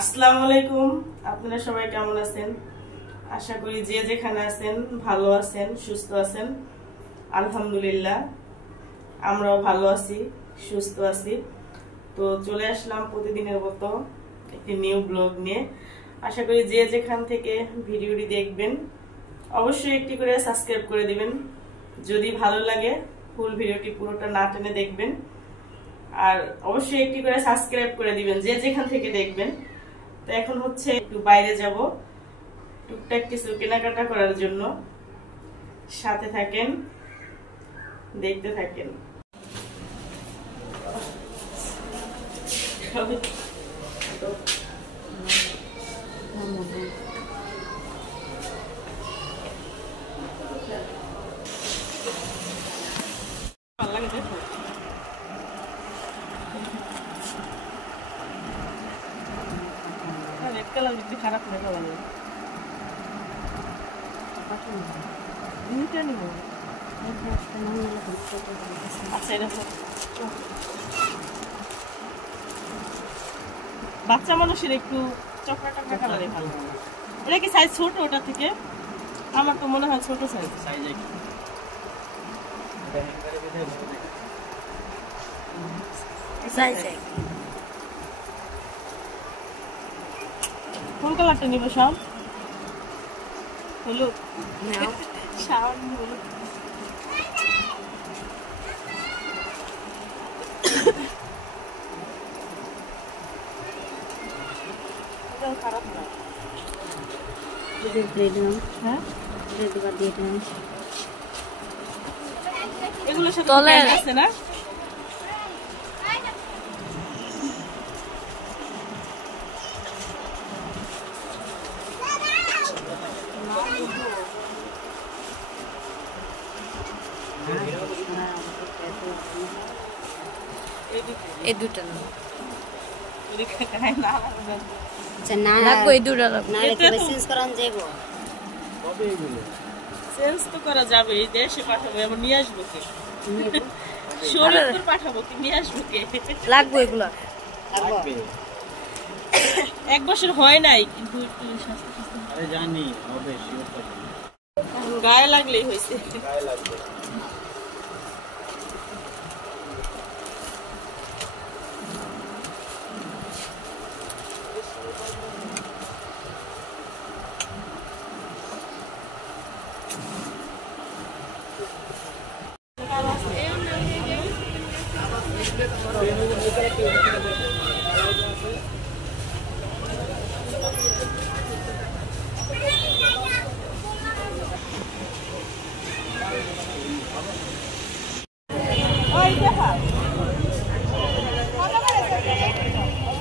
আসসালামু আলাইকুম। আপনারা সবাই কেমন আছেন? আশা করি যে যেখানে আছেন ভালো আছেন, সুস্থ আছেন। আলহামদুলিল্লাহ আমরাও ভালো আছি, সুস্থ আছি। তো চলে আসলাম প্রতিদিনের মতো একটি নিউ ব্লগ নিয়ে। আশা করি যে যেখান থেকে ভিডিওটি দেখবেন অবশ্যই একটি করে সাবস্ক্রাইব করে দিবেন। যদি ভালো লাগে ফুল ভিডিওটি পুরোটা না টেনে দেখবেন, আর অবশ্যই একটি করে সাবস্ক্রাইব করে দিবেন যে যেখান থেকে দেখবেন। তো এখন হচ্ছে একটু বাইরে যাব, টুকটাক কিছু কেনাকাটা করার জন্য। সাথে থাকেন, দেখতে থাকেন। খারাপ বাচ্চা মানুষের একটু চকরা টাকা কালারে ভালো। এটা কি সাইজ ছোট ওটা থেকে? আমার তো মনে হয় ছোট সাইজ। কোন কালারটা নিব? সব হলুদ, হলুদ। খারাপ না, এগুলো সাথে আছে না? এই দুটো না, না লাগবে এই দুটো লাগবে না, এটা চেঞ্জ করান যাইবো। কবে এগুলো চেঞ্জ তো করা যাবে? এই দেশে পাঠাবো, এমন নিয়ে আসবো কে? শরীরপুর পাঠাবো কি নিয়ে আসবো কে? লাগবে এগুলো, লাগবে। এক বছর হয় নাই কিন্তু একটু আরে জানি হবে, শিওর তো। গায়ে লাগলেই হইছে, গায়ে লাগবে।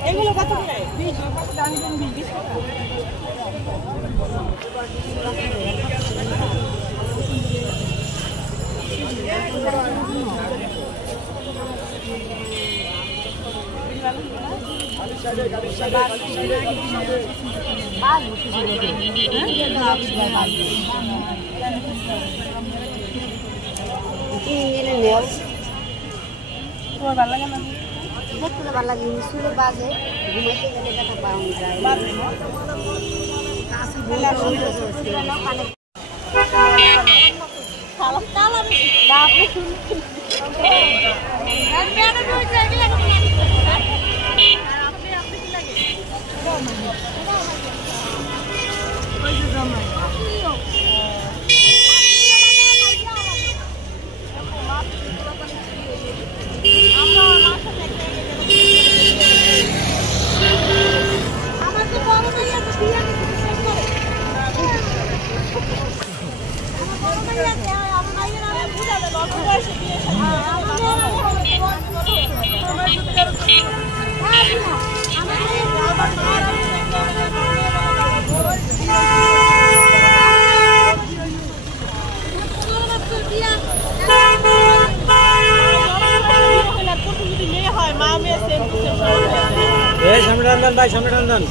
এগুলো কত করে? 20 টাকা দাম দিন, 20 টাকা। তোমার ভালো লাগে না? দেখতে তো ভালো লাগে, শুরু বাজে ঘুমাইতে গেলে দেখা পাওয়া যায়। সামনে টান ভাই, সামনে টান।